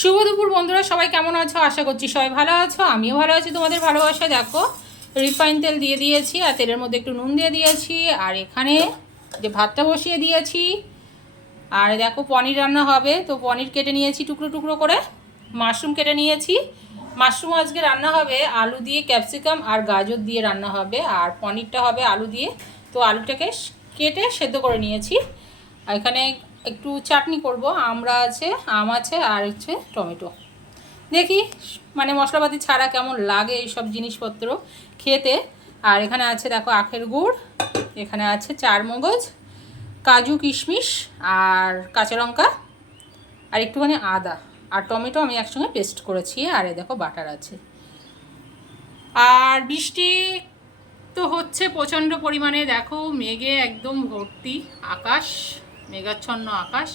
শুভ দুপুর বন্ধুরা, সবাই কেমন আছো? আশা করছি সবাই ভালো আছো, আমিও ভালো আছি। তোমাদের ভালোবাসা দেখো, রিফাইন তেল দিয়ে দিয়েছি আর তেলের মধ্যে একটু নুন দিয়ে দিয়েছি। আর এখানে যে ভাতটা বসিয়ে দিয়েছি, আর দেখো পনির রান্না হবে, তো পনির কেটে নিয়েছি টুকরো টুকরো করে। মাশরুম কেটে নিয়েছি, মাশরুম আজকে রান্না হবে আলু দিয়ে, ক্যাপসিকাম আর গাজর দিয়ে রান্না হবে। আর পনিরটা হবে আলু দিয়ে। তো আলুটাকে কেটে সেদ্ধ করে নিয়েছি। আর এখানে একটু চাটনি করব, আমড়া আছে, আম আছে আর হচ্ছে টমেটো। দেখি মানে মশলাপাতি ছাড়া কেমন লাগে এই সব জিনিসপত্র খেতে। আর এখানে আছে দেখো আখের গুড়, এখানে আছে চারমগজ, কাজু কিশমিশ আর কাঁচা লঙ্কা আর একটুখানি আদা আর টমেটো আমি একসঙ্গে পেস্ট করেছি। আর এই দেখো বাটার আছে। আর বৃষ্টি তো হচ্ছে প্রচণ্ড পরিমাণে, দেখো মেঘে একদম ভর্তি আকাশ, মেঘাচ্ছন্ন আকাশ,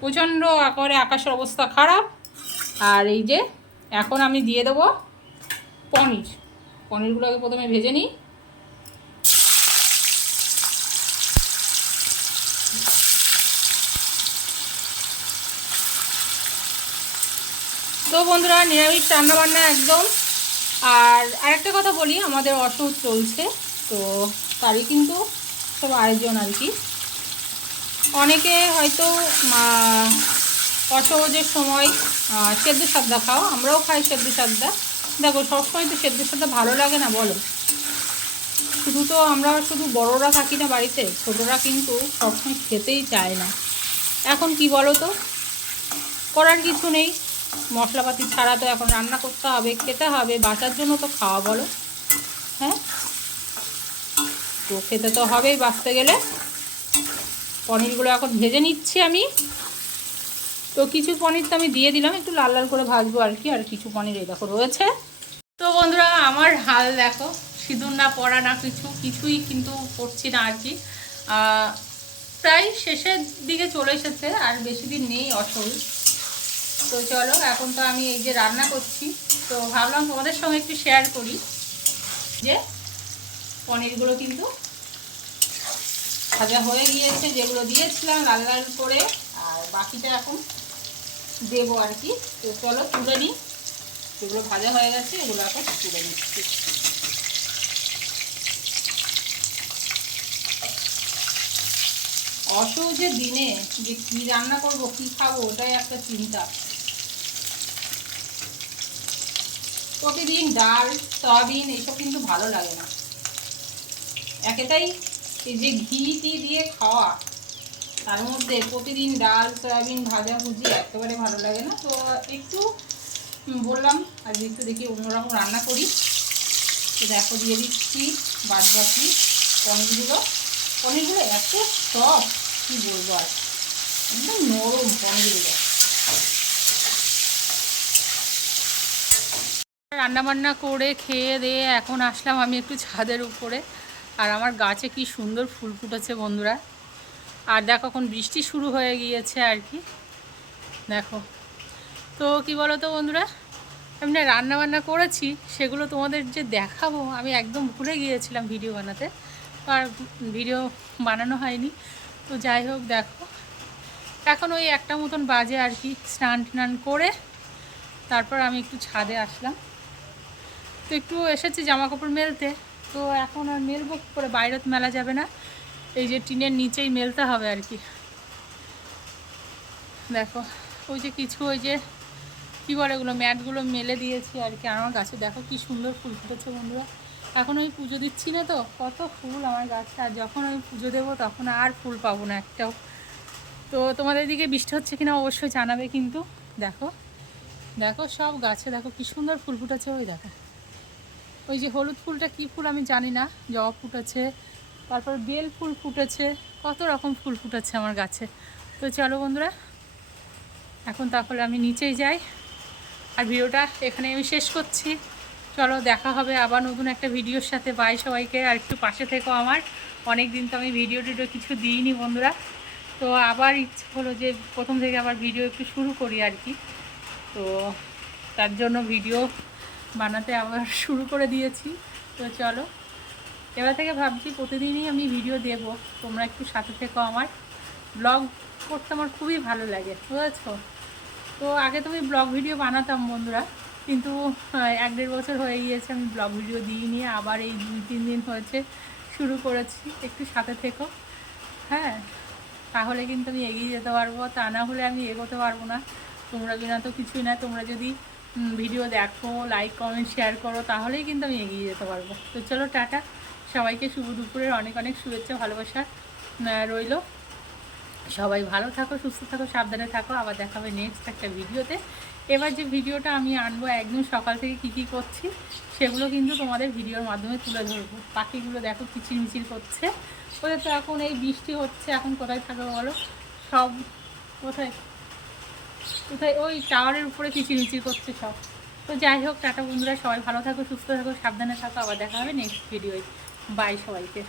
প্রচণ্ড আকারে আকাশের অবস্থা খারাপ। আর এই যে এখন আমি দিয়ে দেবো পনিরগুলোকে প্রথমে ভেজে নিই। তো বন্ধুরা, নিরামিষ রান্নাবান্না একদম। আর আরেকটা কথা বলি, আমাদের অসহজ চলছে, তো তারই কিন্তু সব আয়োজন আর কি। অনেকে হয়তো অসহজের সময় সেদ্ধ সাদ্দা খাও, আমরাও খাই সেদ্ধ সাদ্দা। দেখো সবসময় তো সেদ্ধ সাদ্দা ভালো লাগে না বলো। শুধু তো আমরা শুধু বড়রা থাকি না বাড়িতে, ছোটরা কিন্তু সবসময় খেতেই চায় না। এখন কি বলো তো, করার কিছু নেই, মশলাপাতি ছাড়া তো এখন রান্না করতে হবে, খেতে হবে, বাঁচার জন্য তো খাওয়া বলো। হ্যাঁ, তো খেতে তো হবেই বাঁচতে গেলে। পনিরগুলো এখন ভেজে নিচ্ছি আমি। তো কিছু পনির তো আমি দিয়ে দিলাম, একটু লাল লাল করে ভাজবো আর কি। আর কিছু পনির এই দেখো রয়েছে। তো বন্ধুরা, আমার হাল দেখো, সিঁদুর না পড়া না কিছুই কিন্তু করছি না আর কি। প্রায় শেষের দিকে চলে এসেছে, আর বেশি দিন নেই অসল। তো চলো, এখন তো আমি এই যে রান্না করছি, তো ভাবলাম তোমাদের সঙ্গে একটু শেয়ার করি যে পনিরগুলো কিন্তু ভাজা হয়ে গিয়েছে, যেগুলো দিয়েছিলাম লাল লাল করে। আর বাকিটা এখন দেবো আর কি। তো চলো তুলে নিই, যেগুলো ভাজা হয়ে গেছে এগুলো এখন তুলে নিচ্ছি। অসহজের দিনে যে কী রান্না করব, কী খাবো, ওটাই একটা চিন্তা। প্রতিদিন ডাল সয়াবিন এইসব কিন্তু ভালো লাগে না। একেটাই এই যে ঘি টি দিয়ে খাওয়া, তার মধ্যে প্রতিদিন ডাল সয়াবিন ভাজা ভুজি একেবারে ভালো লাগে না। তো একটু বললাম আজ একটু দেখি অন্যরকম রান্না করি। তো দেখো দিয়ে দিচ্ছি বাদ বাকি পনিরগুলো এত সফট, কি বলবো, আর একদম নরম পনিরগুলো। রান্নাবান্না করে খেয়ে দিয়ে এখন আসলাম আমি একটু ছাদের উপরে। আর আমার গাছে কি সুন্দর ফুল ফুটেছে বন্ধুরা। আর দেখো এখন বৃষ্টি শুরু হয়ে গিয়েছে আর কি, দেখো। তো কি বলো তো বন্ধুরা, আমি না রান্নাবান্না করেছি, সেগুলো তোমাদের যে দেখাবো আমি একদম ভুলে গিয়েছিলাম ভিডিও বানাতে, আর ভিডিও বানানো হয়নি। তো যাই হোক, দেখো এখন ওই একটা মতন বাজে আর কি, স্নান টান করে তারপর আমি একটু ছাদে আসলাম। তো একটু এসেছি জামা কাপড় মেলতে। তো এখন আর মেলবো কী করে, বাইরে তো মেলা যাবে না, এই যে টিনের নিচেই মেলতে হবে আর কি। দেখো ওই যে কিছু ওই যে কী বলে এগুলো, ম্যাটগুলো মেলে দিয়েছি আর কি। আমার গাছে দেখো কি সুন্দর ফুল ফুটেছে বন্ধুরা। এখন আমি পুজো দিচ্ছি না, তো কত ফুল আমার গাছে, আর যখন আমি পুজো দেবো তখন আর ফুল পাবো না একটাও। তো তোমাদের দিকে বৃষ্টি হচ্ছে কিনা অবশ্যই জানাবে কিন্তু। দেখো দেখো সব গাছে দেখো কি সুন্দর ফুল ফুটেছে। ওই দেখো ওই যে হলুদ ফুলটা কী ফুল আমি জানি না, জবা ফুটেছে, তারপর বেল ফুল ফুটেছে, কত রকম ফুল ফুটেছে আমার গাছে। তো চলো বন্ধুরা, এখন তাহলে আমি নিচেই যাই, আর ভিডিওটা এখানে আমি শেষ করছি। চলো দেখা হবে আবার নতুন একটা ভিডিওর সাথে। বাই সবাইকে, আর একটু পাশে থেকো আমার। অনেক দিন তো আমি ভিডিও কিছু দিইনি বন্ধুরা, তো আবার ইচ্ছে হলো যে প্রথম থেকে আবার ভিডিও একটু শুরু করি আর কি। তো তার জন্য ভিডিও বানাতে আবার শুরু করে দিয়েছি। তো চলো, এবার থেকে ভাবছি প্রতিদিনই আমি ভিডিও দেব, তোমরা একটু সাথে থেকো আমার। ব্লগ করতে আমার খুবই ভালো লাগে, বুঝেছো। তো আগে তো আমি ব্লগ ভিডিও বানাতাম বন্ধুরা, কিন্তু 1-1.5 বছর হয়ে গিয়েছে আমি ব্লগ ভিডিও দিইনি, আবার এই 2-3 দিন হয়েছে শুরু করেছি। একটু সাথে থেকো, হ্যাঁ, তাহলে কিন্তু আমি এগিয়ে যেতে পারবো, তা না হলে আমি এগোতে পারবো না। তোমরা বিনা তো কিছুই না, তোমরা যদি ভিডিও দেখো, লাইক কমেন্ট শেয়ার করো, তাহলেই কিন্তু আমি এগিয়ে যেতে পারবো। তো চলো টাটা, সবাইকে শুভ দুপুরের অনেক অনেক শুভেচ্ছা ভালোবাসা রইল। সবাই ভালো থাকো, সুস্থ থাকো, সাবধানে থাকো। আবার দেখা হবে নেক্সট একটা ভিডিওতে। এবার যে ভিডিওটা আমি আনবো একদম সকাল থেকে কী কী করছি সেগুলো কিন্তু তোমাদের ভিডিওর মাধ্যমে তুলে ধরবো। পাখিগুলো দেখো কিচিরমিচির করছে, ওদের তো এখন এই বৃষ্টি হচ্ছে, এখন কোথায় থাকবে বলো, সব কোথায় কোথায় ওই টাওয়ারের উপরে কিচিরমিচির করছে সব। তো যাই হোক, টাটা বন্ধুরা, সবাই ভালো থাকো, সুস্থ থাকো, সাবধানে থাকো। আবার দেখা হবে নেক্সট ভিডিওয়। বাই সবাইকে।